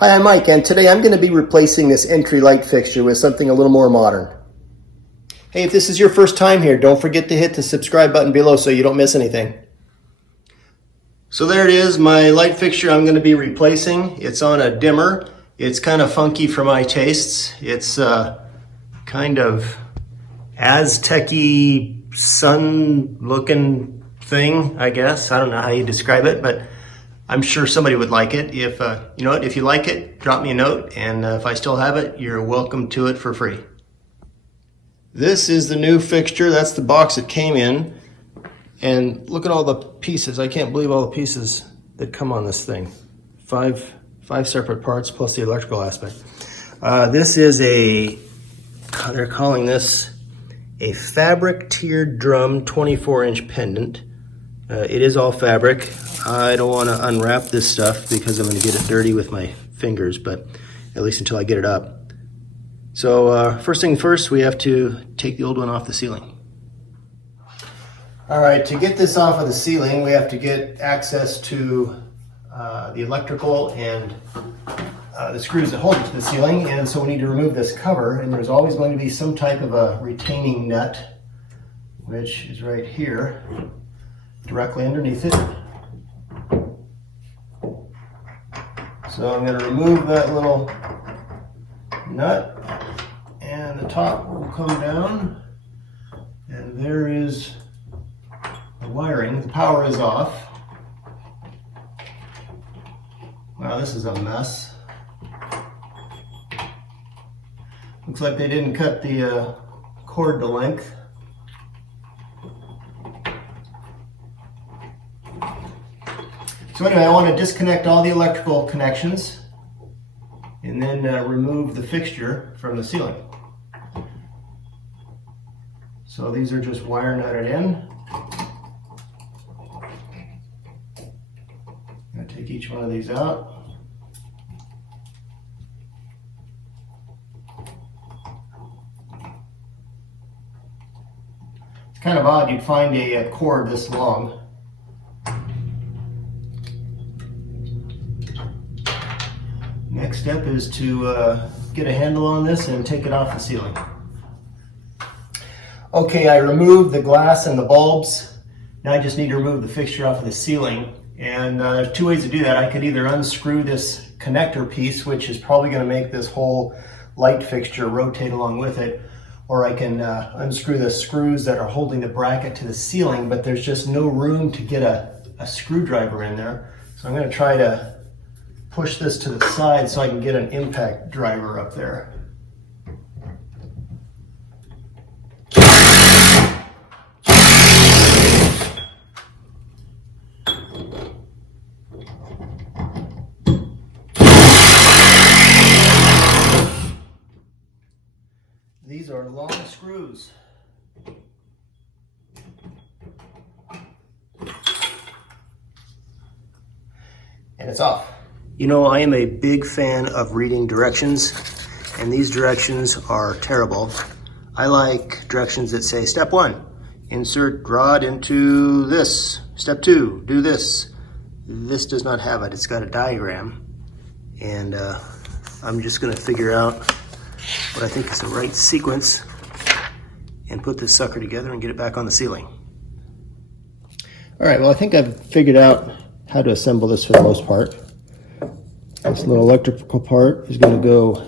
Hi, I'm Mike, and today I'm going to be replacing this entry light fixture with something a little more modern. Hey, if this is your first time here, don't forget to hit the subscribe button below so you don't miss anything. So there it is, my light fixture I'm going to be replacing. It's on a dimmer. It's kind of funky for my tastes. It's kind of Aztec-y sun-looking thing, I guess. I don't know how you describe it, but I'm sure somebody would like it. If you know what, if you like it, drop me a note, and if I still have it, you're welcome to it for free. This is the new fixture. That's the box it came in. And look at all the pieces. I can't believe all the pieces that come on this thing. Five separate parts plus the electrical aspect. This is they're calling this a fabric tiered drum 24-inch pendant. It is all fabric. I don't want to unwrap this stuff because I'm going to get it dirty with my fingers, but at least until I get it up. So first thing first, we have to take the old one off the ceiling. All right, to get this off of the ceiling, we have to get access to the electrical and the screws that hold it to the ceiling, and so we need to remove this cover, and there's always going to be some type of a retaining nut, which is right here, directly underneath it. So I'm going to remove that little nut, and the top will come down, and there is the wiring. The power is off. Wow, this is a mess. Looks like they didn't cut the cord to length. So anyway, I want to disconnect all the electrical connections and then remove the fixture from the ceiling. So these are just wire nutted in. I'm going to take each one of these out. It's kind of odd you'd find a cord this long. Next step is to get a handle on this and take it off the ceiling. Okay, I removed the glass and the bulbs. Now I just need to remove the fixture off of the ceiling. And there's two ways to do that. I could either unscrew this connector piece, which is probably going to make this whole light fixture rotate along with it, or I can unscrew the screws that are holding the bracket to the ceiling, but there's just no room to get a screwdriver in there. So I'm going to try to push this to the side so I can get an impact driver up there. These are long screws. And it's off. You know, I am a big fan of reading directions, and these directions are terrible. I like directions that say, step 1, insert rod into this. Step 2, do this. This does not have it. It's got a diagram, and I'm just going to figure out what I think is the right sequence and put this sucker together and get it back on the ceiling. All right, well, I think I've figured out how to assemble this for the most part. This little electrical part is going to go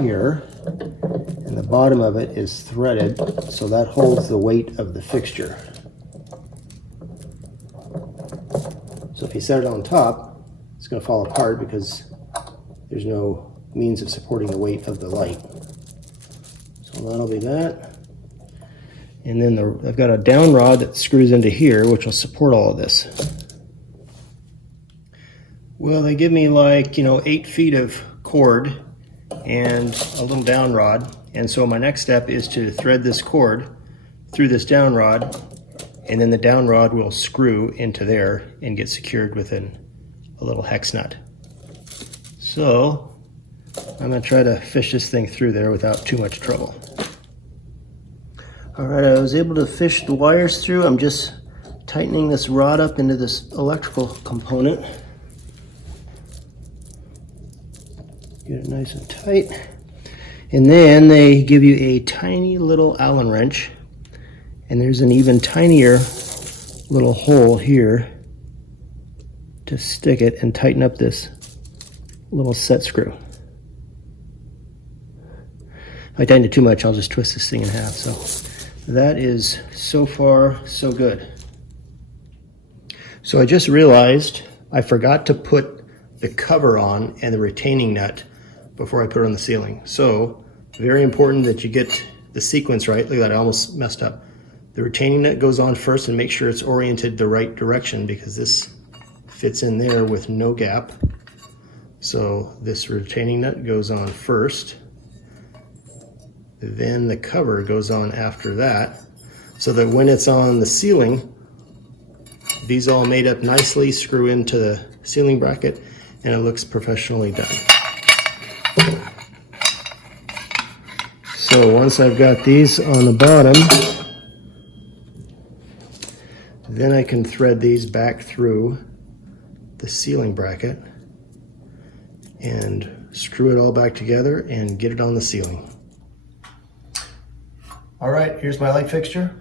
here, and the bottom of it is threaded, so that holds the weight of the fixture. So if you set it on top, it's going to fall apart because there's no means of supporting the weight of the light. So that'll be that. And then I've got a down rod that screws into here, which will support all of this. Well, they give me like, 8 feet of cord and a little down rod. And so my next step is to thread this cord through this down rod, and then the down rod will screw into there and get secured within a little hex nut. So I'm going to try to fish this thing through there without too much trouble. All right, I was able to fish the wires through. I'm just tightening this rod up into this electrical component. Get it nice and tight. And then they give you a tiny little Allen wrench, and there's an even tinier little hole here to stick it and tighten up this little set screw. If I tighten it too much, I'll just twist this thing in half. So that is so far so good. So I just realized I forgot to put the cover on and the retaining nut before I put it on the ceiling. So very important that you get the sequence right. Look at that, I almost messed up. The retaining nut goes on first, and make sure it's oriented the right direction, because this fits in there with no gap. So this retaining nut goes on first, then the cover goes on after that, so that when it's on the ceiling, these all made up nicely, screw into the ceiling bracket, and it looks professionally done. So once I've got these on the bottom, then I can thread these back through the ceiling bracket and screw it all back together and get it on the ceiling. All right, here's my light fixture.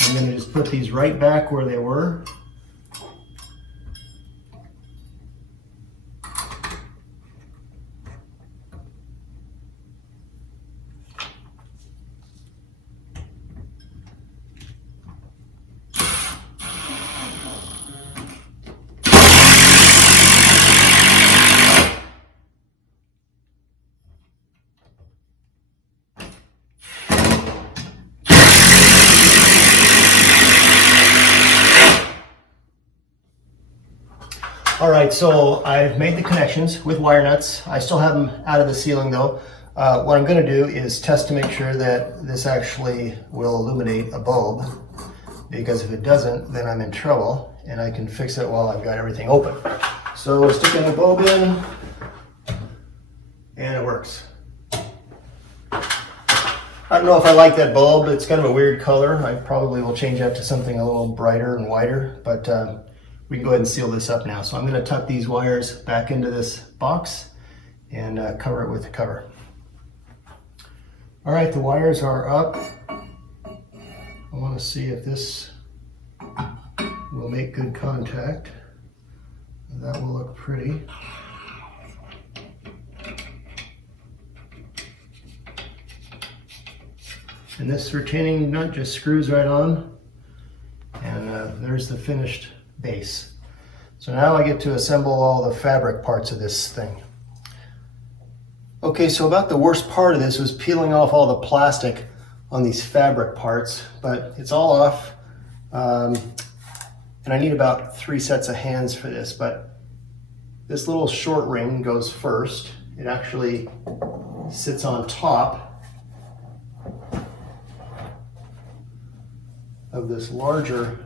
I'm going to just put these right back where they were. All right, so I've made the connections with wire nuts. I still have them out of the ceiling though. What I'm going to do is test to make sure that this actually will illuminate a bulb, because if it doesn't, then I'm in trouble and I can fix it while I've got everything open. So we're sticking the bulb in and it works. I don't know if I like that bulb. It's kind of a weird color. I probably will change that to something a little brighter and whiter, but we can go ahead and seal this up now. So I'm going to tuck these wires back into this box and cover it with the cover. All right, the wires are up. I want to see if this will make good contact. That will look pretty. And this retaining nut just screws right on, and there's the finished base. So now I get to assemble all the fabric parts of this thing. Okay, so about the worst part of this was peeling off all the plastic on these fabric parts, but it's all off. And I need about 3 sets of hands for this, but this little short ring goes first. It actually sits on top of this larger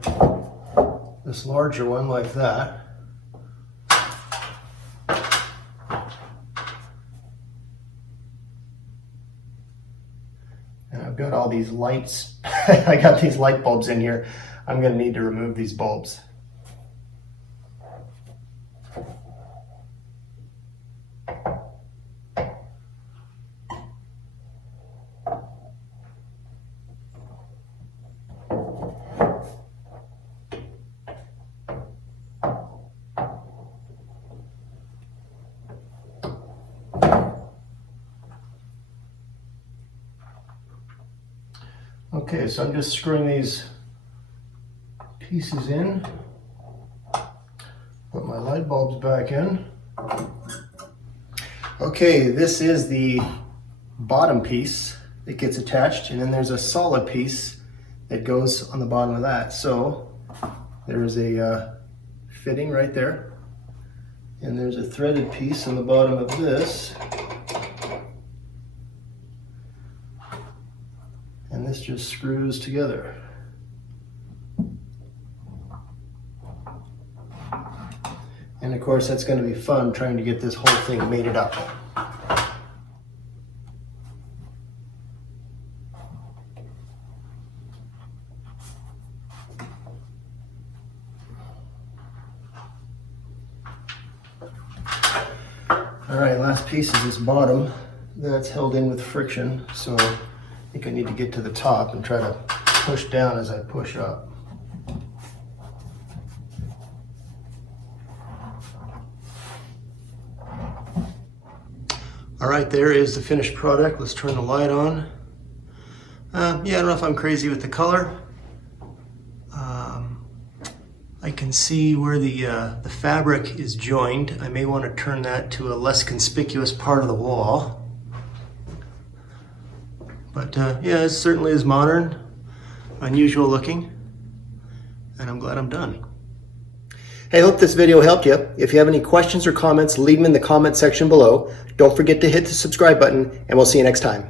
one, like that. And I've got all these lights. I got these light bulbs in here. I'm going to need to remove these bulbs. Okay, so I'm just screwing these pieces in, put my light bulbs back in. Okay, this is the bottom piece that gets attached, and then there's a solid piece that goes on the bottom of that. So there's a fitting right there, and there's a threaded piece on the bottom of this. And this just screws together. And of course, that's going to be fun trying to get this whole thing mated up. All right, last piece is this bottom that's held in with friction. So I think I need to get to the top and try to push down as I push up. All right, there is the finished product. Let's turn the light on. Yeah, I don't know if I'm crazy with the color. I can see where the fabric is joined. I may want to turn that to a less conspicuous part of the wall. But yeah, it certainly is modern, unusual looking, and I'm glad I'm done. Hey, I hope this video helped you. If you have any questions or comments, leave them in the comment section below. Don't forget to hit the subscribe button, and we'll see you next time.